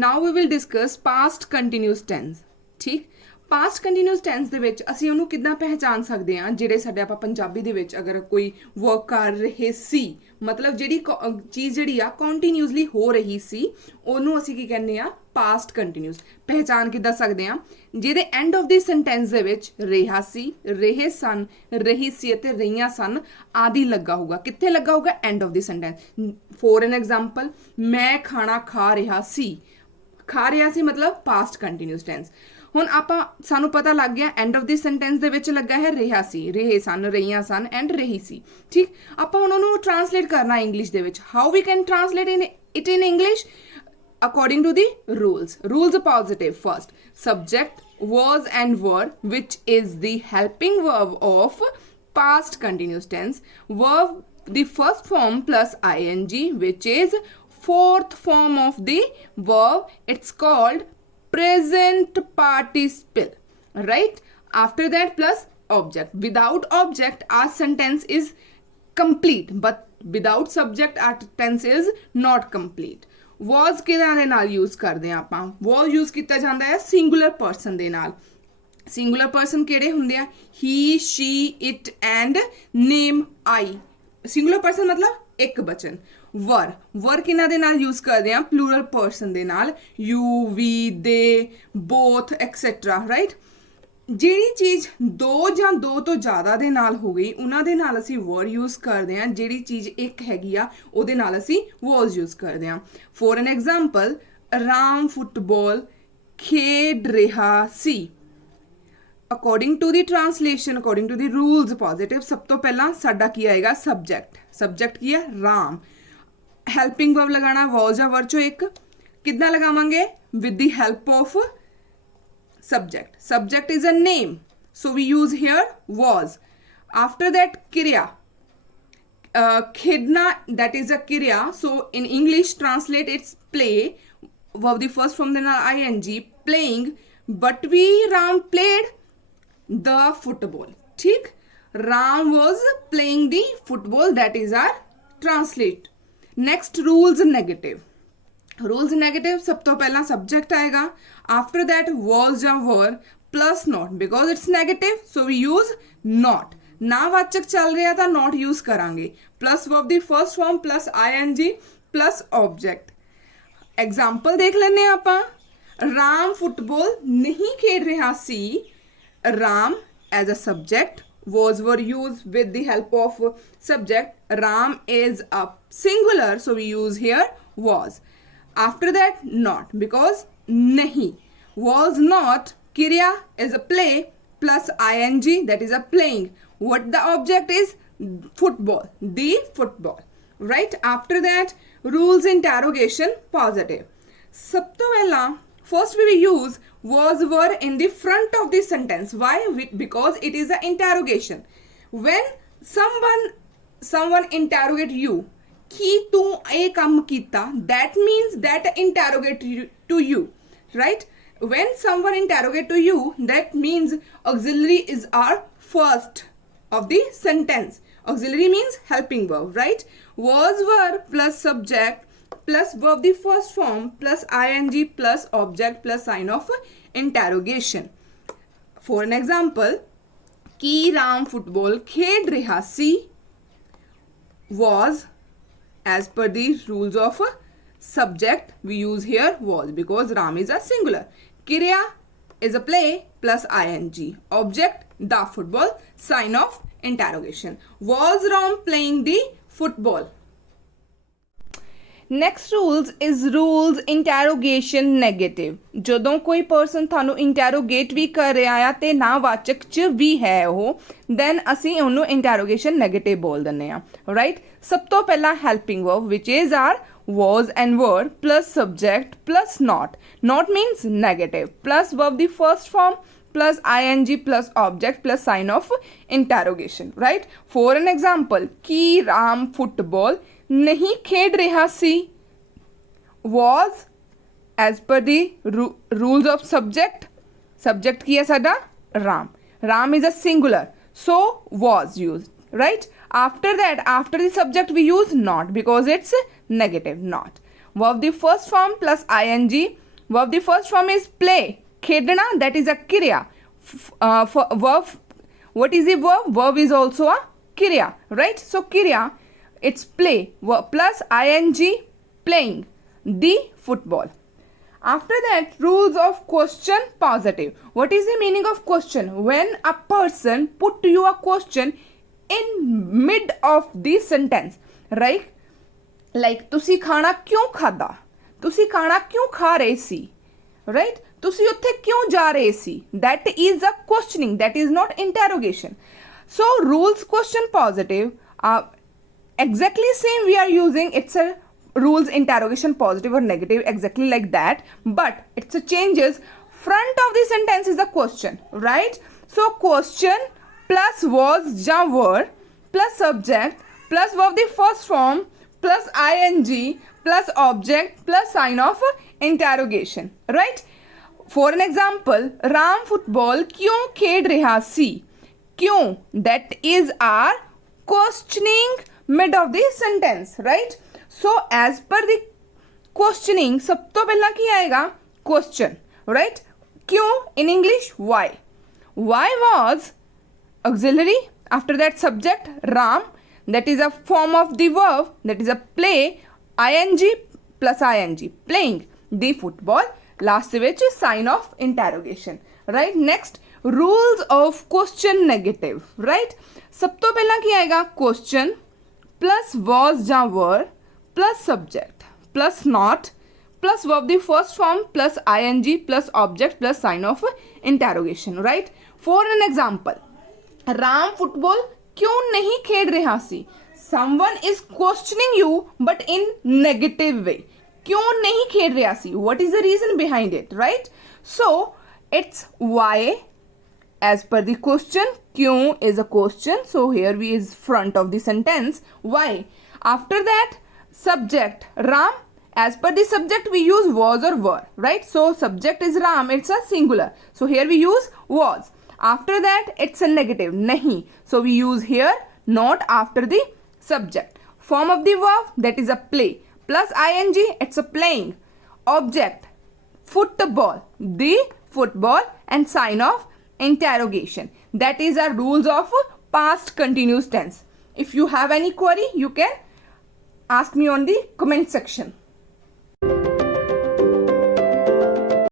Now we will discuss past continuous tense. ਠੀਕ, past continuous tense ਦੇ ਵਿੱਚ ਅਸੀਂ ਉਹਨੂੰ ਕਿੱਦਾਂ ਪਹਿਚਾਨ ਸਕਦੇ ਹਾਂ, ਜਿਹੜੇ ਸਾਡੇ ਆਪਾਂ ਪੰਜਾਬੀ ਦੇ ਵਿੱਚ ਅਗਰ ਕੋਈ ਵਰਕ ਕਰ ਰਹੇ ਸੀ, ਮਤਲਬ ਜਿਹੜੀ ਚੀਜ਼ ਜਿਹੜੀ ਆ ਕੰਟੀਨਿਊਸਲੀ ਹੋ ਰਹੀ ਸੀ, ਉਹਨੂੰ ਅਸੀਂ ਕੀ ਕਹਿੰਦੇ ਆ, ਪਾਸਟ ਕੰਟੀਨਿਊਸ। ਪਹਿਚਾਨ ਕਿੱਦਾਂ ਸਕਦੇ ਹਾਂ, ਜਿਹਦੇ ਐਂਡ ਆਫ ਦੀ ਸੈਂਟੈਂਸ ਦੇ ਵਿੱਚ ਰਿਹਾ ਸੀ, ਰਹੇ ਸਨ, ਰਹੀ ਸੀ ਅਤੇ ਰਹੀਆਂ ਸਨ ਆਦਿ ਲੱਗਾ ਹੋਊਗਾ। ਕਿੱਥੇ ਲੱਗਾ ਹੋਊਗਾ? End of the sentence. For an example, ਮੈਂ ਖਾਣਾ ਖਾ ਰਿਹਾ ਸੀ, ਖਾ ਰਿਹਾ ਸੀ ਮਤਲਬ ਪਾਸਟ ਕੰਟੀਨਿਊਸ ਟੈਂਸ। ਹੁਣ ਆਪਾਂ ਸਾਨੂੰ ਪਤਾ ਲੱਗ ਗਿਆ ਐਂਡ ਆਫ ਦੀ ਸੈਂਟੈਂਸ ਦੇ ਵਿੱਚ ਲੱਗਾ ਹੈ ਰਿਹਾ ਸੀ, ਰਹੇ ਸਨ, ਰਹੀਆਂ ਸਨ ਐਂਡ ਰਹੀ ਸੀ। ਠੀਕ, ਆਪਾਂ ਹੁਣ ਉਹਨੂੰ ਟਰਾਂਸਲੇਟ ਕਰਨਾ ਇੰਗਲਿਸ਼ ਦੇ ਵਿੱਚ। How we can translate it in English? According to the rules. Rules are positive. First, subject, was and were, which is the helping verb of past continuous tense. Verb, the first form plus ing, which is fourth form of the verb. It's called present participle. Right? After that plus object. Without object, our sentence is complete. But without subject, our tense is not complete. was ਕਿਹਨਾਂ ਦੇ ਨਾਲ use ਕਰਦੇ ਆ ਆਪਾਂ? was use ਕੀਤਾ ਜਾਂਦਾ ਹੈ singular person ਦੇ ਨਾਲ। ਸਿੰਗੂਲਰ ਪਰਸਨ ਕਿਹੜੇ ਹੁੰਦੇ ਆ? He, she, it and name I. Singular person ਮਤਲਬ ਇੱਕ ਬਚਨ। ਵਰ ਕਿਹਨਾਂ ਦੇ ਨਾਲ ਯੂਜ਼ ਕਰਦੇ ਆ? ਪਲੂਰਲ ਪਰਸਨ ਦੇ ਨਾਲ। ਯੂ, ਵੀ, ਦੇ, ਬੋਥ ਐਕਸੈਟਰਾ। ਰਾਈਟ, ਜਿਹੜੀ ਚੀਜ਼ ਦੋ ਜਾਂ ਦੋ ਤੋਂ ਜ਼ਿਆਦਾ ਦੇ ਨਾਲ ਹੋ ਗਈ ਉਹਨਾਂ ਦੇ ਨਾਲ ਅਸੀਂ ਵਰ ਯੂਜ਼ ਕਰਦੇ ਹਾਂ। ਜਿਹੜੀ ਚੀਜ਼ ਇੱਕ ਹੈਗੀ ਆ ਉਹਦੇ ਨਾਲ ਅਸੀਂ ਵਾਜ਼ ਯੂਜ਼ ਕਰਦੇ ਹਾਂ। For an example, Ram football ਖੇਡ ਰਿਹਾ ਸੀ। According to the translation, according to the rules positive, ਸਭ ਤੋਂ ਪਹਿਲਾਂ ਸਾਡਾ ਕੀ ਆਏਗਾ? ਸਬਜੈਕਟ। ਸਬਜੈਕਟ ਕੀ ਹੈ? ਰਾਮ। ਹੈਲਪਿੰਗ ਵਰਬ ਲਗਾਉਣਾ ਵਾਜ਼ ਜਾਂ ਵਰ ਚੋਂ ਇੱਕ। ਕਿੱਦਾਂ ਲਗਾਵਾਂਗੇ? With the help of subject. Subject is a name, so we use here was. After that, kirya. Khedna, that is a kirya, so in English translate it's play. Verb the first from the ing, playing. But Ram played the football. ठीक, Ram was playing the football. That is our translate. Next, rules negative. Rules negative, सब तो पहला subject आएगा। After that was या were plus not, because it's negative so we use not. नावाचक चल रहा था नॉट यूज करांगे। Plus verb the first form plus ing plus object. Example देख लेने आपां। राम फुटबॉल नहीं खेल रहा सी। Ram as a subject, was were used with the help of subject. Ram is a singular, so we use here was. After that, not, because nahi. Was not, kirya is a play plus ing, that is a playing. What the object is? Football, the football. Right? After that, rules interrogation positive. Sab to pehla, first we use was were in the front of the sentence. Why? Because it is an interrogation. When someone interrogate you, कि तू ये काम कीता, that means that interrogate to you, right? When someone interrogate to you, that means auxiliary is our first of the sentence. Auxiliary means helping verb, right? Was were plus subject plus verb the first form plus ing plus object plus sign of interrogation. For an example, कि Ram football खेल रहा सी was, as per the rules of subject, we use here was because Ram is a singular. Kirya is a play plus ing. Object, the football. Sign of interrogation. Was Ram playing the football? Next rules is rules interrogation negative. ਜਦੋਂ ਕੋਈ person ਤੁਹਾਨੂੰ ਇੰਟੈਰੋਗੇਟ ਵੀ ਕਰ ਰਿਹਾ ਆ ਤੇ ਨਾਵਾਚਕ ਚ ਵੀ ਹੈ ਉਹ, ਦੈਨ ਅਸੀਂ ਉਹਨੂੰ ਇੰਟੈਰੋਗੇਸ਼ਨ ਨੈਗੇਟਿਵ ਬੋਲ ਦਿੰਦੇ ਆ। ਰਾਈਟ, ਸਭ ਤੋਂ ਪਹਿਲਾਂ ਹੈਲਪਿੰਗ ਵਰਬ ਵਿਚ is are was and were plus subject plus not. Not means negative. Plus verb the first form plus ing plus object plus sign of interrogation. Right? For an example, कि Ram football नहीं खेल रहा सी was as per the rules of subject. Subject की है साडा Ram. Ram is a singular, so was used. Right? After that, after the subject we use not because it's negative. Not. Verb the first form plus ing Verb the first form is play. Khedna, that is a kriya. Verb, what is the verb? Verb is also a kriya, right? So kriya, it's play plus ing, playing the football. After that, rules of question positive. What is the meaning of question? When a person put to you a question in mid of the sentence, right? Like तुसी खाना क्यों खादा? तुसी खाना क्यों खा रहे सी? Right? तुसी उत्थे क्यों जा रहे सी? That is a questioning. That is not interrogation. So rules question positive. Exactly same we are using. It's a rules interrogation positive or negative, exactly like that, but it's a changes. Front of the sentence is the question, right? So question plus was ja were plus subject plus verb the first form plus ing plus object plus sign of interrogation, right? For an example, Ram football क्यों खेल रहा सी? क्यों, that is our questioning mid of the sentence, right? So as per the questioning, सब तो पहला क्या आएगा? Question, right? क्यों in English? Why? Why was auxiliary. After that subject Ram, that is a form of the verb, that is a play, ing plus ing, playing the football. Last which is sign of interrogation, right? Next, rules of question negative, right? सब तो पहला क्या आएगा? Question plus was या were plus subject plus not plus verb the first form plus ing plus object plus sign of interrogation, right? For an example, Ram football क्यों नहीं खेल रहा सी? Someone is questioning you but in negative way. क्यों नहीं खेल रहा सी? What is the reason behind it, right? So it's why as per the question. क्यों is a question, so here we is front of the sentence. Why? After that subject Ram, as per the subject we use was or were, right? So subject is Ram, it's a singular, so here we use was. After that it's a negative nahi, so we use here not after the subject. Form of the verb, that is a play plus ing, it's a playing. Object football, the football, and sign of interrogation. That is our rules of past continuous tense. If you have any query, you can ask me on the comment section.